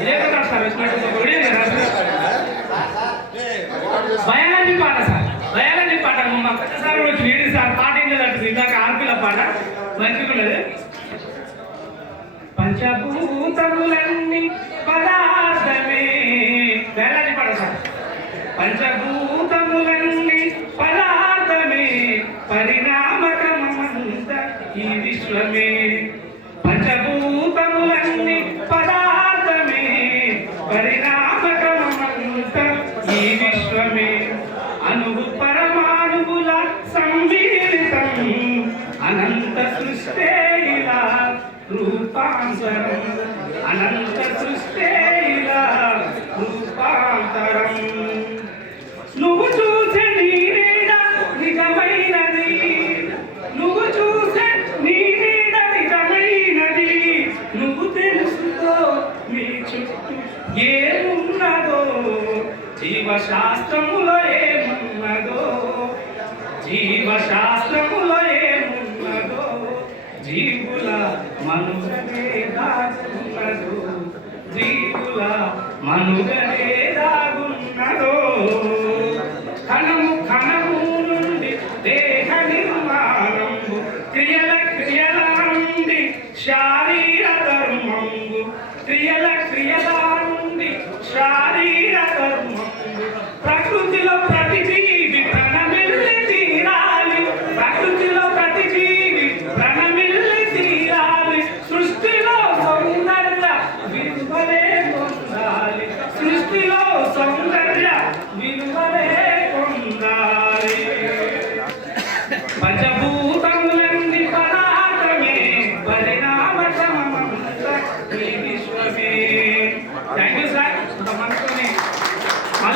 ఇదే కదా సార్ వచ్చినట్టు బయాలజీ పాట సార్, బయాలజీ పాట మా పెద్ద సార్ వచ్చి వేడి సార్ పాట ఏం లేదంటుంది ఇందాక ఆర్పిల పాట మంచిగా ఉన్నది. పంచభూతములన్నీ పదార్థమే, బయాలజీ పాట సార్. పంచభూతములన్నీ పదార్థమే, పరిణామక్రమమంత ఈ విశ్వమే. పంచభూతములన్నీ పదార్థమే, పరిణామక్రమమంత ఈ విశ్వమే. అణువు పరమాణువుల సంమిళితం, అనంత సృష్టే ఇలా రూపాంతరం, అనంత సృష్టే ఇలా రూపాంతరం. నువ్వు చూసే నీ నీడ నిజమైనది, నువ్వు చూసే నీ నీడ నిజమైనది. నువ్వు తెలుసుకో నీ చుట్టూ ఏమున్నదో, జీవశాస్త్రములో ఏమున్నదో, జీవశాస్త్రములో ఏమున్నదో. జీవుల మనుగడే దాగున్నదో, జీవుల మనుగడే దాగున్నదో. కణము కణము నుండి దేహ నిర్మాణంబు, క్రియల క్రియల నుండి శారీర ధర్మంబు, క్రియల క్రియల నుండి శారీర ధర్మంబు. ప్రకృతిలో ప్రతి జీవి ప్రణమిల్లి తీరాలి, ప్రకృతిలో ప్రతి జీవి ప్రణమిల్లి తీరాలి. సృష్టిలో సౌందర్య విలువలే పొందాలి, సృష్టిలో సౌందర్య విలువలే పొందాలి. పంచభూతములన్నీ పదార్థమే, పరిణామక్రమమంత ఈ విశ్వమే. Thank you sir.